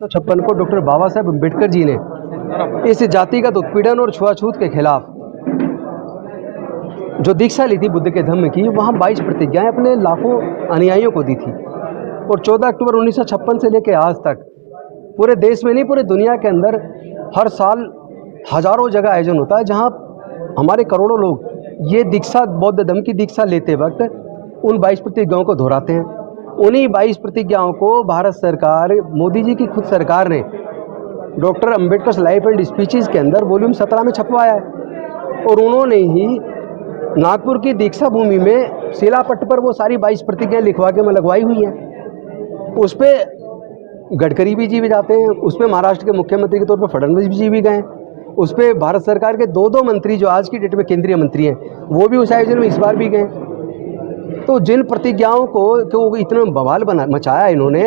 1956 को डॉक्टर बाबा साहेब अम्बेडकर जी ने इस जातिगत उत्पीड़न और छुआछूत के खिलाफ जो दीक्षा ली थी बुद्ध के धम्म की, वहाँ 22 प्रतिज्ञाएं अपने लाखों अनुयायियों को दी थी। और 14 अक्टूबर 1956 से लेकर आज तक पूरे देश में नहीं, पूरे दुनिया के अंदर हर साल हजारों जगह आयोजन होता है, जहाँ हमारे करोड़ों लोग ये दीक्षा, बौद्ध धम्म की दीक्षा लेते वक्त उन 22 प्रतिज्ञाओं को दोहराते हैं। उन्हीं 22 प्रतिज्ञाओं को भारत सरकार, मोदी जी की खुद सरकार ने doctor Ambedkar life and speeches के अंदर वॉल्यूम 17 में छपवाया है। और उन्होंने ही नागपुर की दीक्षा भूमि में शिलापट्ट पर वो सारी 22 प्रतिज्ञाएं लिखवा के लगवाई हुई हैं। उस पर गडकरी जी भी जाते हैं, उस पर महाराष्ट्र के मुख्यमंत्री के तौर पर फडणवीस जी भी गए, उस पर भारत सरकार के दो मंत्री जो आज की डेट में केंद्रीय मंत्री हैं वो भी उस आयोजन में इस बार भी गए। तो जिन प्रतिज्ञाओं को इतना बवाल मचाया इन्होंने,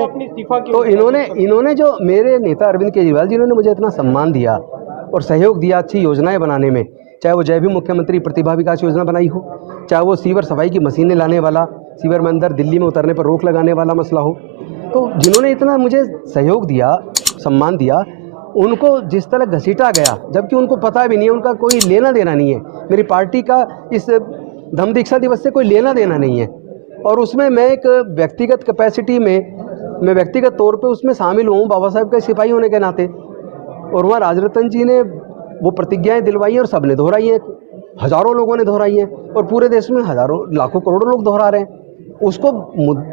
तो इन्होंने जो मेरे नेता अरविंद केजरीवाल जी, इन्होंने मुझे इतना सम्मान दिया और सहयोग दिया अच्छी योजनाएं बनाने में, चाहे वो जय भीम मुख्यमंत्री प्रतिभा विकास योजना बनाई हो, चाहे वो सीवर सफाई की मशीनें लाने वाला, सीवर में अंदर दिल्ली में उतरने पर रोक लगाने वाला मसला हो, तो जिन्होंने इतना मुझे सहयोग दिया, सम्मान दिया, उनको जिस तरह घसीटा गया, जबकि उनको पता भी नहीं है, उनका कोई लेना देना नहीं है, मेरी पार्टी का इस धम्म दीक्षा दिवस से कोई लेना देना नहीं है। और उसमें मैं एक व्यक्तिगत कैपेसिटी में, मैं व्यक्तिगत तौर पे उसमें शामिल हूँ बाबा साहब के सिपाही होने के नाते। और वहाँ राजरतन जी ने वो प्रतिज्ञाएं दिलवाई हैं और सब ने दोहराई हैं, हज़ारों लोगों ने दोहराई हैं, और पूरे देश में हज़ारों लाखों करोड़ों लोग दोहरा रहे हैं। उसको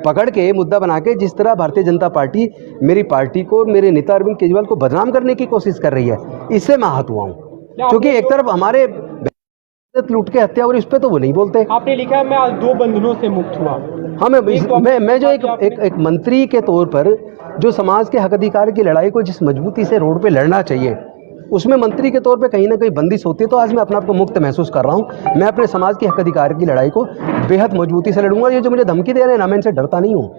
पकड़ के मुद्दा बना के जिस तरह भारतीय जनता पार्टी मेरी पार्टी को और मेरे नेता अरविंद केजरीवाल को बदनाम करने की कोशिश कर रही है, इससे मैं आहत हुआ हूँ। क्योंकि एक तरफ हमारे लूट के हत्या और इस पे तो वो नहीं बोलते। आपने लिखा है मैं आज 2 बंधनों से मुक्त हुआ। हाँ, मैं जो एक मंत्री के तौर पर जो समाज के हक अधिकार की लड़ाई को जिस मजबूती से रोड पे लड़ना चाहिए, उसमें मंत्री के तौर पे कहीं ना कहीं बंदिश होती है। तो आज मैं अपने आप को मुक्त महसूस कर रहा हूँ। मैं अपने समाज के हक अधिकार की लड़ाई को बेहद मजबूती से लड़ूंगा। ये जो मुझे धमकी दे रहे हैं ना, मैं इनसे डरता नहीं हूँ।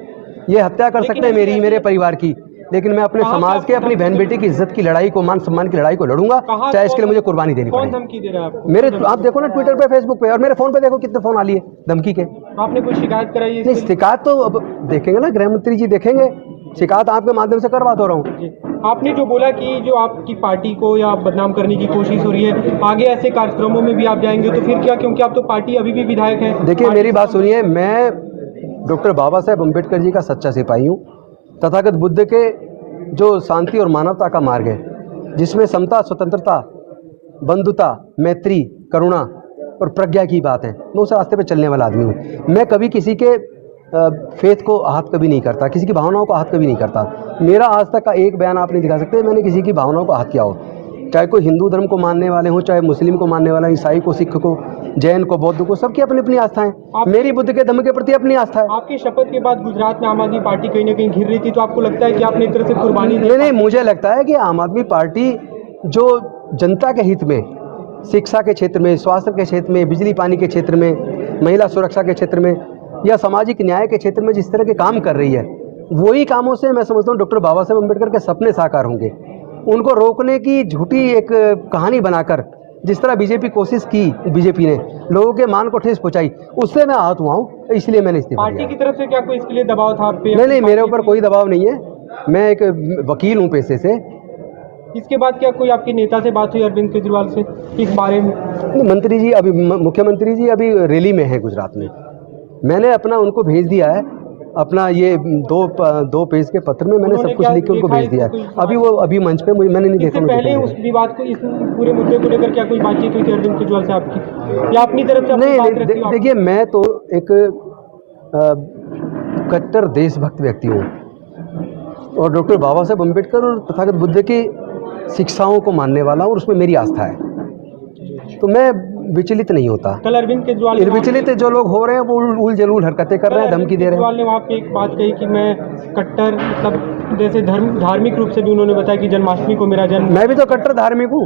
ये हत्या कर सकते हैं मेरी, मेरे परिवार की, लेकिन मैं अपने समाज के, अपनी बहन बेटी की इज्जत की लड़ाई को, मान सम्मान की लड़ाई को लड़ूंगा, चाहे इसके लिए मुझे कुर्बानी देनी पड़े। कौन धमकी दे रहा है आपको? मेरे, आप देखो ना ट्विटर पे, फेसबुक पे, और मेरे फोन पे देखो कितने फोन आ लिए धमकी के। आपने कोई शिकायत कराई है? नहीं, शिकायत तो अब देखेंगे ना, गृह मंत्री जी देखेंगे, शिकायत आपके माध्यम से करवा तो रहा हूँ। आपने जो बोला कि जो आपकी पार्टी को या बदनाम करने की कोशिश हो रही है, आगे ऐसे कार्यक्रमों में भी आप जाएंगे तो फिर क्या? क्योंकि आप तो पार्टी अभी भी विधायक हैं। देखिए मेरी बात सुनिए, मैं डॉक्टर बाबा साहेब अम्बेडकर जी का सच्चा सिपाही हूँ। तथागत बुद्ध के जो शांति और मानवता का मार्ग है, जिसमें समता, स्वतंत्रता, बंधुता, मैत्री, करुणा और प्रज्ञा की बात है, मैं उस रास्ते पे चलने वाला आदमी हूँ। मैं कभी किसी के फेथ को आहत कभी नहीं करता, किसी की भावनाओं को आहत कभी नहीं करता। मेरा आज तक का एक बयान आप नहीं दिखा सकते मैंने किसी की भावनाओं को आहत किया हो, चाहे कोई हिंदू धर्म को मानने वाले हों, चाहे मुस्लिम को मानने वाला, ईसाई को, सिख को, जैन को, बौद्ध को, सबकी अपनी अपनी आस्था है। मेरी बुद्ध के धम्म के प्रति अपनी आस्था है। आपकी शपथ के बाद गुजरात में आम आदमी पार्टी कहीं ना कहीं घिर रही थी, तो आपको लगता है कि आपने एक तरह से कुर्बानी दी? नहीं, मुझे लगता है कि आम आदमी पार्टी जो जनता के हित में, शिक्षा के क्षेत्र में, स्वास्थ्य के क्षेत्र में, बिजली पानी के क्षेत्र में, महिला सुरक्षा के क्षेत्र में, या सामाजिक न्याय के क्षेत्र में जिस तरह के काम कर रही है, वही कामों से मैं समझता हूँ डॉक्टर बाबा साहेब अम्बेडकर के सपने साकार होंगे। उनको रोकने की झूठी एक कहानी बनाकर जिस तरह बीजेपी कोशिश की, बीजेपी ने लोगों के मान को ठेस पहुंचाई, उससे मैं आहत हुआ हूँ, इसलिए मैंने इस्तीफा दिया। पार्टी की तरफ से क्या कोई इसके लिए दबाव था आप पे? नहीं, मेरे ऊपर कोई दबाव नहीं है, मैं एक वकील हूँ पेशे से। इसके बाद क्या कोई आपके नेता से बात हुई अरविंद केजरीवाल से इस बारे में? मंत्री जी अभी, मुख्यमंत्री जी अभी रैली में है गुजरात में। मैंने अपना उनको भेज दिया है, अपना ये दो पेज के पत्र में मैंने सब कुछ लिख के उनको भेज दिया है। अभी वो अभी मंच पे मैंने नहीं देखा। पहले उस विवाद को, इस पूरे मुद्दे को लेकर क्या कोई बातचीत हुई थी अरविंद केजरीवाल से आपकी, या अपनी तरफ से? नहीं, देखिए मैं तो एक कट्टर देशभक्त व्यक्ति हूँ, और डॉक्टर बाबा साहेब अम्बेडकर और तथागत बुद्ध की शिक्षाओं को मानने वाला हूँ, और उसमें मेरी आस्था है, तो मैं विचलित नहीं होता। कल अरविंद केजरीवाल, विचलित जो लोग हो रहे हैं वो उल जलूल हरकतें कर रहे हैं, धमकी दे रहे हैं। ने वहाँ पे एक बात कही कि मैं कट्टर, मतलब जैसे धार्मिक रूप से भी उन्होंने बताया कि जन्माष्टमी को मेरा जन्म। मैं भी तो कट्टर धार्मिक हूँ,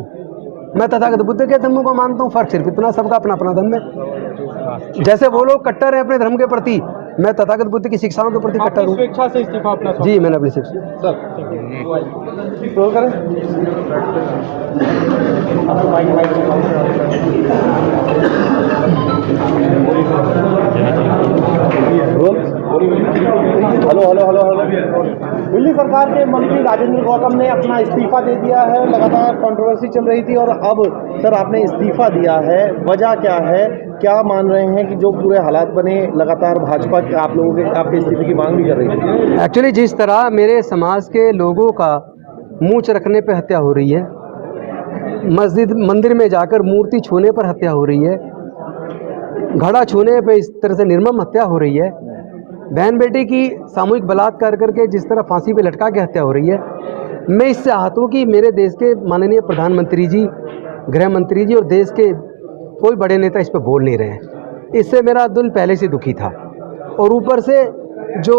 मैं तथागत बुद्ध के धर्म को मानता हूँ। फर्क सिर्फ इतना, सबका अपना अपना धर्म है। जैसे वो लोग कट्टर हैं अपने धर्म के प्रति, मैं तथागत बुद्ध की शिक्षाओं के प्रति कट्टर हूँ। स्वेच्छा से इस्तीफा अपना? जी, मैंने अपनी शिक्षा। Sir hello hello hello hello. Delhi सरकार के मंत्री राजेंद्र गौतम ने अपना इस्तीफा दे दिया है। लगातार कंट्रोवर्सी चल रही थी और अब सर आपने इस्तीफा दिया है, वजह क्या है? क्या मान रहे हैं कि जो पूरे हालात बने, लगातार भाजपा के आप लोगों के आपके इस्तीफे की मांग भी कर रही थी? एक्चुअली जिस तरह मेरे समाज के लोगों का मूंछ रखने पे हत्या हो रही है, मस्जिद मंदिर में जाकर मूर्ति छूने पर हत्या हो रही है, घड़ा छूने पे इस तरह से निर्मम हत्या हो रही है, बहन बेटी की सामूहिक बलात्कार करके जिस तरह फांसी पे लटका के हत्या हो रही है, मैं इससे आहत हूँ कि मेरे देश के माननीय प्रधानमंत्री जी, गृह मंत्री जी और देश के कोई बड़े नेता इस पर बोल नहीं रहे हैं। इससे मेरा दिल पहले से दुखी था और ऊपर से जो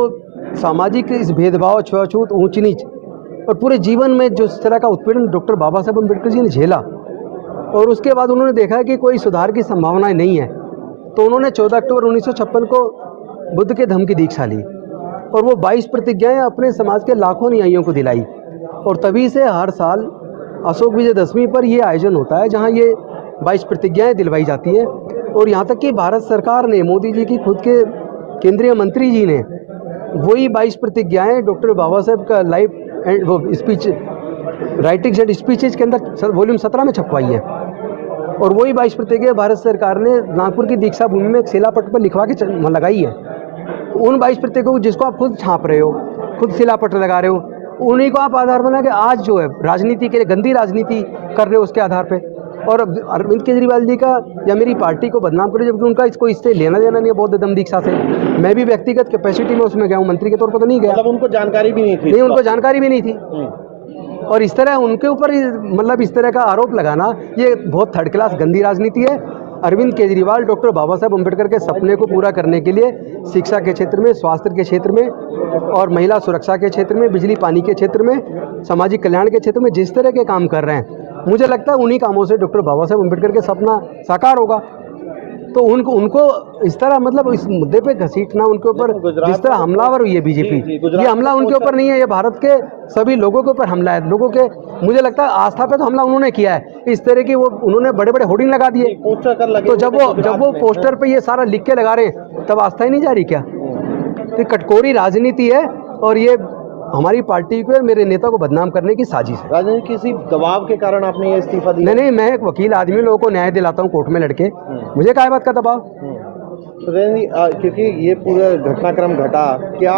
सामाजिक इस भेदभाव, छुआछूत, ऊंच नीच और पूरे जीवन में जो इस तरह का उत्पीड़न डॉक्टर बाबा साहब अम्बेडकर जी ने झेला और उसके बाद उन्होंने देखा कि कोई सुधार की संभावनाएं नहीं है, तो उन्होंने 14 अक्टूबर 1956 को बुद्ध के धम्म की दीक्षा ली और वो 22 प्रतिज्ञाएं अपने समाज के लाखों अनुयायियों को दिलाई और तभी से हर साल अशोक विजयदशमी पर ये आयोजन होता है जहां ये 22 प्रतिज्ञाएं दिलवाई जाती हैं। और यहाँ तक कि भारत सरकार ने, मोदी जी की खुद के केंद्रीय मंत्री जी ने वही 22 प्रतिज्ञाएं डॉक्टर बाबा साहब का लाइव एंड वो स्पीच, राइटिंग्स एंड स्पीचेज के अंदर वॉल्यूम 17 में छपवाई है और वही 22 प्रतिज्ञा भारत सरकार ने नागपुर की दीक्षा भूमि में एक शिलापट पर लिखवा के लगाई है। उन 22 प्रतिज्ञा को जिसको आप खुद छाप रहे हो, खुद शिलापट लगा रहे हो, उन्हीं को आप आधार बना के आज जो है राजनीति के लिए गंदी राजनीति कर रहे हो उसके आधार पे, और अरविंद केजरीवाल जी का या मेरी पार्टी को बदनाम करो, जबकि उनका इसको इससे लेना देना नहीं है बौद्ध धम्म दीक्षा से। मैं भी व्यक्तिगत कैपेसिटी में उसमें गया हूँ, मंत्री के तौर पर तो नहीं गया। मतलब उनको जानकारी भी नहीं थी? नहीं, उनको जानकारी भी नहीं थी। और इस तरह उनके ऊपर मतलब इस तरह का आरोप लगाना ये बहुत थर्ड क्लास गंदी राजनीति है। अरविंद केजरीवाल डॉक्टर बाबा साहब अम्बेडकर के सपने को पूरा करने के लिए शिक्षा के क्षेत्र में, स्वास्थ्य के क्षेत्र में और महिला सुरक्षा के क्षेत्र में, बिजली पानी के क्षेत्र में, सामाजिक कल्याण के क्षेत्र में जिस तरह के काम कर रहे हैं, मुझे लगता है उन्हीं कामों से डॉक्टर बाबा साहब अम्बेडकर के सपना साकार होगा। तो उनको इस तरह मतलब इस मुद्दे पे घसीटना, उनके ऊपर जिस तरह हमलावर हुई है बीजेपी, ये हमला उनके ऊपर नहीं है, ये भारत के सभी लोगों के ऊपर हमला है। लोगों के, मुझे लगता है आस्था पे तो हमला उन्होंने किया है। इस तरह की वो उन्होंने बड़े बड़े होर्डिंग लगा दिए, तो जब वो पोस्टर पे ये सारा लिख के लगा रहे तब आस्था ही नहीं जा रही क्या? तो कटकोरी राजनीति है और ये हमारी पार्टी को, मेरे नेता को बदनाम करने की साजिश है। राजनीति किसी दबाव के कारण आपने ये इस्तीफा दिया? नहीं, मैं एक वकील आदमी, लोगों को न्याय दिलाता हूँ कोर्ट में लड़के, मुझे क्या बात का दबाव? तो क्योंकि ये पूरा घटनाक्रम घटा, क्या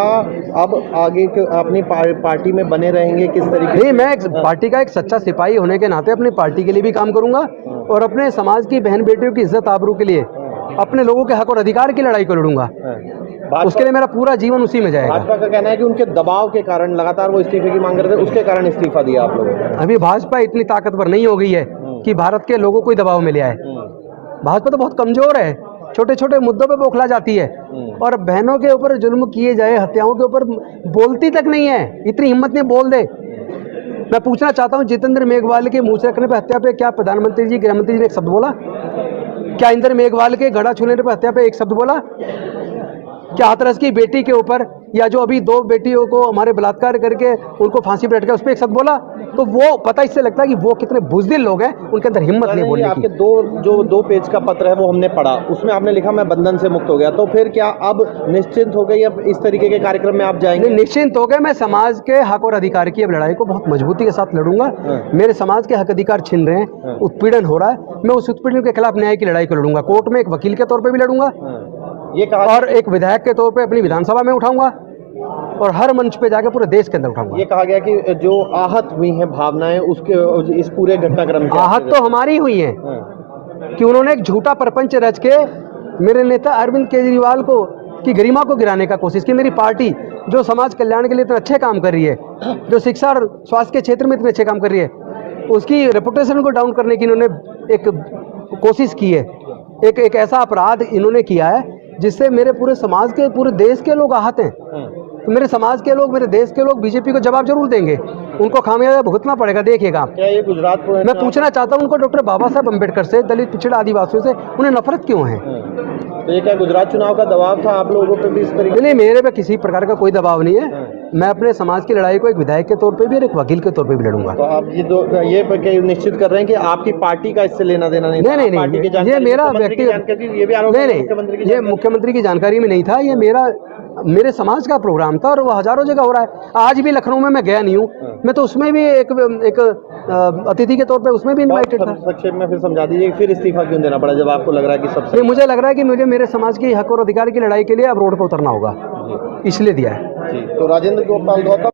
अब आगे अपनी पार्टी में बने रहेंगे? किस तरीके? नहीं, मैं एक पार्टी का एक सच्चा सिपाही होने के नाते अपनी पार्टी के लिए भी काम करूंगा और अपने समाज की बहन बेटियों की इज्जत आबरू के लिए, अपने लोगों के हक और अधिकार की लड़ाई को लड़ूंगा। उसके लिए मेरा पूरा जीवन उसी में जाएगा। भाजपा का कहना है कि उनके दबाव के कारण लगातार वो इस्तीफे की मांग कर रहे थे, उसके कारण इस्तीफा दिया आप लोगों ने। अभी भाजपा इतनी ताकतवर नहीं हो गई है कि भारत के लोगों को दबाव में ले आए। भाजपा तो बहुत कमजोर है, छोटे छोटे मुद्दों पे बौखला जाती है और बहनों के ऊपर जुल्म किए जाए, हत्याओं के ऊपर बोलती तक नहीं है, इतनी हिम्मत नहीं बोल दे। मैं पूछना चाहता हूं, जितेंद्र मेघवाल के मुंह से रखने पर हत्या पे क्या प्रधानमंत्री जी, गृह मंत्री जी ने एक शब्द बोला? क्या इंद्र मेघवाल के घड़ा छूने पर हत्या पे एक शब्द बोला? क्या हाथरस की बेटी के ऊपर, या जो अभी 2 बेटियों को हमारे बलात्कार करके उनको फांसी पर लटका उस पर एक शब्द बोला? तो वो पता इससे लगता है कि वो कितने बुज़दिल लोग हैं, उनके अंदर हिम्मत नहीं बोलने की। आपके दो पेज का पत्र है वो हमने पढ़ा, उसमें आपने लिखा मैं बंधन से मुक्त हो गया, तो फिर क्या अब निश्चिंत हो गई, अब इस तरीके के कार्यक्रम में आप जाएंगे? निश्चिंत हो गए। मैं समाज के हक और अधिकार की अब लड़ाई को बहुत मजबूती के साथ लड़ूंगा। मेरे समाज के हक अधिकार छिन रहे हैं, उत्पीड़न हो रहा है, मैं उस उत्पीड़न के खिलाफ न्याय की लड़ाई को लड़ूंगा। कोर्ट में एक वकील के तौर पर भी लड़ूंगा, ये कहा, और एक विधायक के तौर पे अपनी विधानसभा में उठाऊंगा और हर मंच पे जाके पूरे देश के अंदर उठाऊंगा। ये कहा गया कि जो आहत हुई हैं भावनाएं उसके इस पूरे घटनाक्रम के, आहत तो हमारी हुई हैं कि उन्होंने एक झूठा प्रपंच रच के मेरे नेता अरविंद केजरीवाल को की गरिमा को गिराने का कोशिश की। मेरी पार्टी जो समाज कल्याण के लिए इतने अच्छे काम कर रही है, जो शिक्षा और स्वास्थ्य के क्षेत्र में इतने अच्छे काम कर रही है, उसकी रेपुटेशन को डाउन करने की इन्होंने एक कोशिश की है। एक ऐसा अपराध इन्होंने किया है जिससे मेरे पूरे समाज के, पूरे देश के लोग आहत हैं। तो मेरे समाज के लोग, मेरे देश के लोग बीजेपी को जवाब जरूर देंगे, उनको खामियाजा भुगतना पड़ेगा, देखिएगा आप। क्या ये गुजरात मैं पूछना चाहता हूँ, उनको डॉक्टर बाबा साहब अम्बेडकर से, दलित पिछड़ा आदिवासियों से उन्हें नफरत क्यों है? तो ये क्या गुजरात चुनाव का दबाव था आप लोगों पर भी इस तरीके? नहीं, मेरे पे किसी प्रकार का कोई दबाव नहीं है। मैं अपने समाज की लड़ाई को एक विधायक के तौर पे भी और एक वकील के तौर पे भी लड़ूंगा। तो आप ये निश्चित कर रहे हैं कि आपकी पार्टी का इससे लेना देना नहीं था? नहीं नहीं पार्टी की नहीं, ये जानकारी, मेरा मुख्यमंत्री की व्यक्तिगत, जानकारी, ये भी आरोप है नहीं मुख्यमंत्री की नहीं, ये जानकारी? मुख्यमंत्री की जानकारी में नहीं था, ये मेरे समाज का प्रोग्राम था और वो हजारों जगह हो रहा है। आज भी लखनऊ में मैं गया नहीं हूँ, मैं तो उसमें भी एक अतिथि के तौर पे उसमें भी इन्वाइटेड था। संक्षेप में फिर समझा दीजिए, फिर इस्तीफा क्यों देना पड़ा जब आपको लग रहा है कि सबसे नहीं, मुझे लग रहा है कि मुझे मेरे समाज की हक और अधिकार की लड़ाई के लिए अब रोड पर उतरना होगा, इसलिए दिया है। जी। तो राजेंद्र गोपाल गौतम